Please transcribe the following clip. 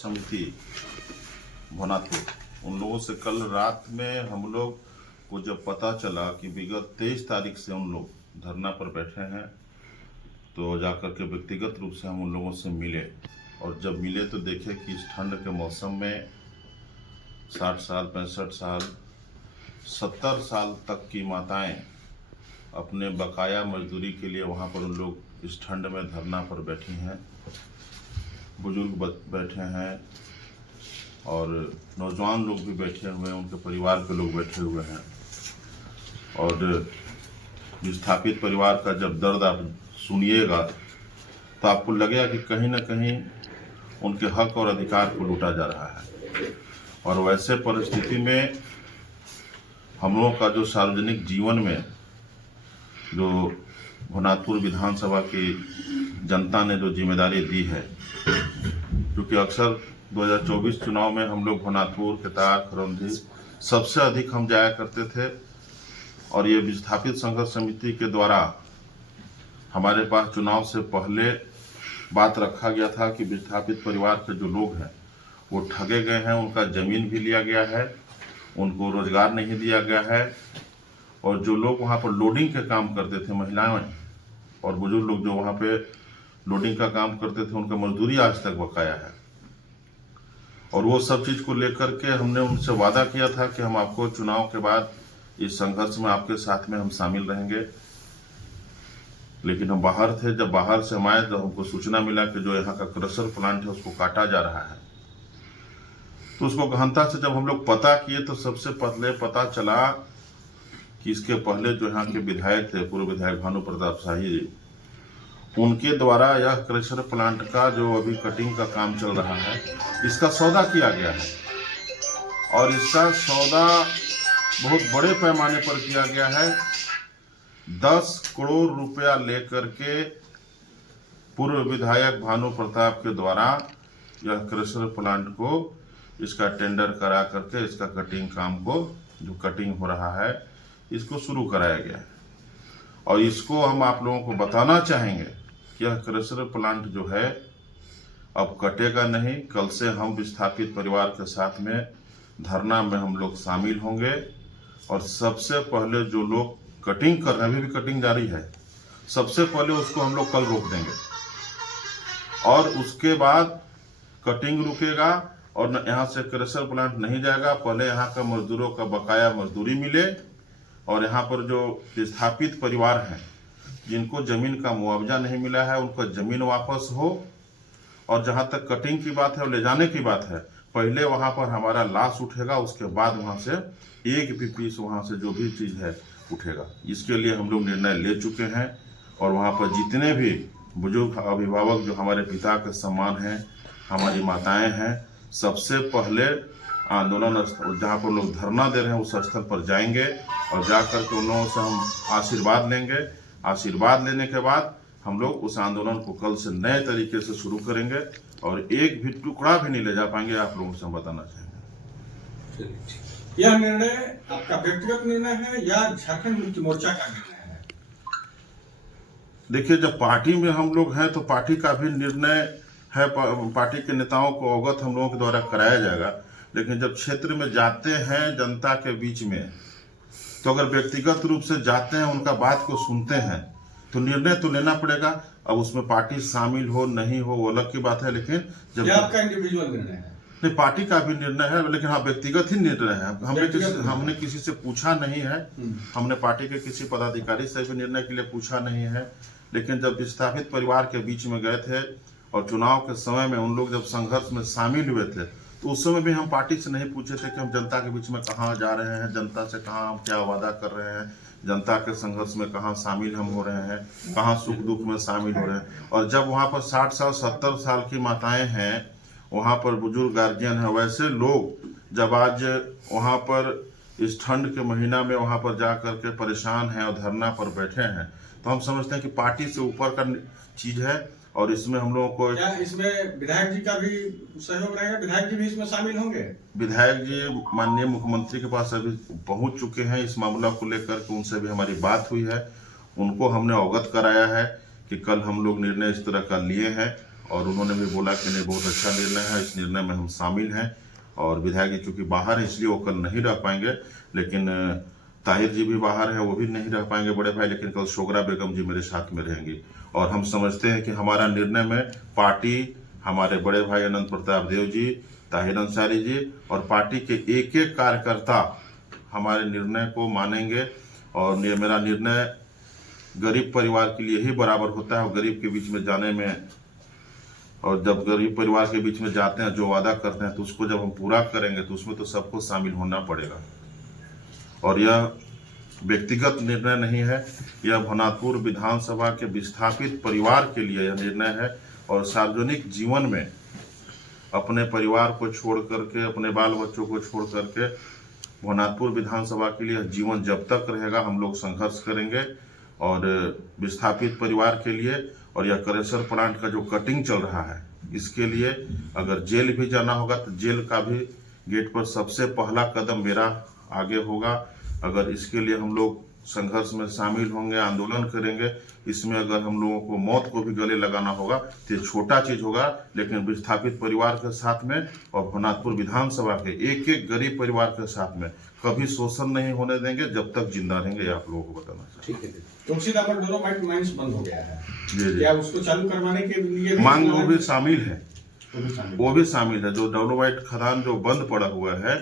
समिति भोनापुर, उन लोगों से कल रात में हम लोग को जब पता चला कि विगत 23 तारीख से उन लोग धरना पर बैठे हैं, तो जाकर के व्यक्तिगत रूप से हम उन लोगों से मिले। और जब मिले तो देखे कि इस ठंड के मौसम में 60 साल, 65 साल, 70 साल तक की माताएं अपने बकाया मजदूरी के लिए वहां पर उन लोग इस ठंड में धरना पर बैठी हैं। बुजुर्ग बैठे हैं और नौजवान लोग भी बैठे हुए हैं, उनके परिवार के लोग बैठे हुए हैं। और विस्थापित परिवार का जब दर्द आप सुनिएगा तो आपको लगेगा कि कहीं ना कहीं उनके हक और अधिकार को लूटा जा रहा है। और वैसे परिस्थिति में हम लोगों का जो सार्वजनिक जीवन में जो भोनापुर विधानसभा की जनता ने जो जिम्मेदारी दी है, क्योंकि अक्सर 2024 चुनाव में हम लोग भोनापुर, केतार, खरौंधी सबसे अधिक हम जाया करते थे। और ये विस्थापित संघर्ष समिति के द्वारा हमारे पास चुनाव से पहले बात रखा गया था कि विस्थापित परिवार के जो लोग हैं वो ठगे गए हैं, उनका जमीन भी लिया गया है, उनको रोजगार नहीं दिया गया है। और जो लोग वहाँ पर लोडिंग के काम करते थे, महिलाएं और बुजुर्ग लोग जो वहाँ पे लोडिंग का काम करते थे, उनका मजदूरी आज तक बकाया है। और वो सब चीज़ को लेकर के हमने उनसे वादा किया था कि हम आपको चुनाव के बाद इस संघर्ष में आपके साथ में हम शामिल रहेंगे। लेकिन हम बाहर थे, जब बाहर से हम आए तो हमको सूचना मिला कि जो यहाँ का क्रशर प्लांट है उसको काटा जा रहा है। तो उसको गहनता से जब हम लोग पता किए तो सबसे पहले पता चला कि इसके पहले जो यहाँ के विधायक थे, पूर्व विधायक भानु प्रताप शाही जी, उनके द्वारा यह क्रशर प्लांट का जो अभी कटिंग का काम चल रहा है, इसका सौदा किया गया है। और इसका सौदा बहुत बड़े पैमाने पर किया गया है। 10 करोड़ रुपया लेकर के पूर्व विधायक भानु प्रताप के द्वारा यह क्रशर प्लांट को इसका टेंडर करा करके इसका कटिंग काम को, जो कटिंग हो रहा है, इसको शुरू कराया गया है। और इसको हम आप लोगों को बताना चाहेंगे कि यह क्रशर प्लांट जो है अब कटेगा नहीं। कल से हम विस्थापित परिवार के साथ में धरना में हम लोग शामिल होंगे। और सबसे पहले जो लोग कटिंग कर रहे हैं, अभी भी कटिंग जारी है, सबसे पहले उसको हम लोग कल रोक देंगे। और उसके बाद कटिंग रुकेगा और यहाँ से क्रशर प्लांट नहीं जाएगा। पहले यहाँ का मजदूरों का बकाया मजदूरी मिले और यहाँ पर जो विस्थापित परिवार हैं जिनको जमीन का मुआवजा नहीं मिला है, उनका जमीन वापस हो। और जहाँ तक कटिंग की बात है और ले जाने की बात है, पहले वहाँ पर हमारा लाश उठेगा, उसके बाद वहाँ से एक भी पीस वहाँ से जो भी चीज़ है उठेगा। इसके लिए हम लोग निर्णय ले चुके हैं। और वहाँ पर जितने भी बुजुर्ग अभिभावक जो हमारे पिता के समान हैं, हमारी माताएं हैं, सबसे पहले आंदोलन जहाँ पर लोग धरना दे रहे हैं उस स्थल पर जाएंगे और जा कर के उन लोगों से हम आशीर्वाद लेंगे। आशीर्वाद लेने के बाद हम लोग उस आंदोलन को कल से नए तरीके से शुरू करेंगे और एक भी टुकड़ा भी नहीं ले जा पाएंगे, आप लोगों से हम बताना चाहेंगे। यह निर्णय आपका व्यक्तिगत निर्णय है या झारखंड मुक्ति मोर्चा का निर्णय है? देखिए, जब पार्टी में हम लोग हैं तो पार्टी का भी निर्णय है, पार्टी के नेताओं को अवगत हम लोगों के द्वारा कराया जाएगा। लेकिन जब क्षेत्र में जाते हैं जनता के बीच में, तो अगर व्यक्तिगत रूप से जाते हैं, उनका बात को सुनते हैं, तो निर्णय तो लेना पड़ेगा। अब उसमें पार्टी शामिल हो नहीं हो वो अलग की बात है। लेकिन जब यह आपका इंडिविजुअल निर्णय है? नहीं, पार्टी का भी निर्णय है, लेकिन हाँ व्यक्तिगत ही निर्णय है। हमने किसी से पूछा नहीं है, हमने पार्टी के किसी पदाधिकारी से भी निर्णय के लिए पूछा नहीं है। लेकिन जब विस्थापित परिवार के बीच में गए थे और चुनाव के समय में उन लोग जब संघर्ष में शामिल हुए थे, तो उस समय भी हम पार्टी से नहीं पूछे थे कि हम जनता के बीच में कहाँ जा रहे हैं, जनता से कहाँ हम क्या वादा कर रहे हैं, जनता के संघर्ष में कहाँ शामिल हम हो रहे हैं, कहाँ सुख दुख में शामिल हो रहे हैं। और जब वहाँ पर 60 साल 70 साल की माताएं हैं, वहाँ पर बुजुर्ग गार्जियन हैं, वैसे लोग जब आज वहाँ पर इस ठंड के महीना में वहाँ पर जा कर के परेशान हैं और धरना पर बैठे हैं, तो हम समझते हैं कि पार्टी से ऊपर का चीज़ है। और इसमें हम लोगों को क्या इसमें विधायक जी का भी सहयोग रहेगा? विधायक जी भी इसमें शामिल होंगे? विधायक जी माननीय मुख्यमंत्री के पास अभी पहुंच चुके हैं, इस मामला को लेकर के उनसे भी हमारी बात हुई है। उनको हमने अवगत कराया है कि कल हम लोग निर्णय इस तरह का लिए हैं और उन्होंने भी बोला कि नहीं बहुत अच्छा निर्णय है, इस निर्णय में हम शामिल हैं। और विधायक जी चूँकि बाहर है इसलिए वो कल नहीं रह पाएंगे, लेकिन ताहिर जी भी बाहर है, वो भी नहीं रह पाएंगे बड़े भाई, लेकिन कल शोगरा बेगम जी मेरे साथ में रहेंगी। और हम समझते हैं कि हमारा निर्णय में पार्टी, हमारे बड़े भाई अनंत प्रताप देव जी, ताहिर अंसारी जी और पार्टी के एक एक कार्यकर्ता हमारे निर्णय को मानेंगे। और मेरा निर्णय गरीब परिवार के लिए ही बराबर होता है। और गरीब के बीच में जाने में, और जब गरीब परिवार के बीच में जाते हैं, जो वादा करते हैं तो उसको जब हम पूरा करेंगे तो उसमें तो सबको शामिल होना पड़ेगा। और यह व्यक्तिगत निर्णय नहीं है, यह भवनाथपुर विधानसभा के विस्थापित परिवार के लिए यह निर्णय है। और सार्वजनिक जीवन में अपने परिवार को छोड़ करके, अपने बाल बच्चों को छोड़ करके भवनाथपुर विधानसभा के लिए जीवन जब तक रहेगा हम लोग संघर्ष करेंगे। और विस्थापित परिवार के लिए, और यह क्रशर प्लांट का जो कटिंग चल रहा है इसके लिए अगर जेल भी जाना होगा तो जेल का भी गेट पर सबसे पहला कदम मेरा आगे होगा। अगर इसके लिए हम लोग संघर्ष में शामिल होंगे, आंदोलन करेंगे, इसमें अगर हम लोगों को मौत को भी गले लगाना होगा तो ये छोटा चीज होगा, लेकिन विस्थापित परिवार के साथ में और भवनाथपुर विधानसभा के एक एक गरीब परिवार के साथ में कभी शोषण नहीं होने देंगे जब तक जिंदा रहेंगे। ये आप लोगों को बताना चाहिए। ठीक है। तुलसीदाम डोलोमाइट माइंस बंद हो गया है, जी। क्या उसको चालू करवाने के लिए मांग वो भी शामिल है, वो भी शामिल वो भी शामिल है। जो डोलोमाइट खदान जो बंद पड़ा हुआ है